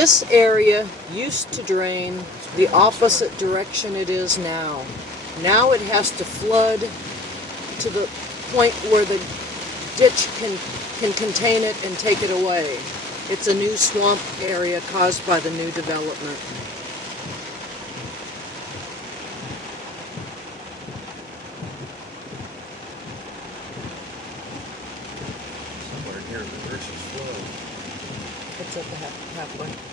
This area used to drain the opposite direction it is now. Now it has to flood to the point where the ditch can contain it and take it away. It's a new swamp area caused by the new development. Somewhere near the richest flow. It's at the halfway.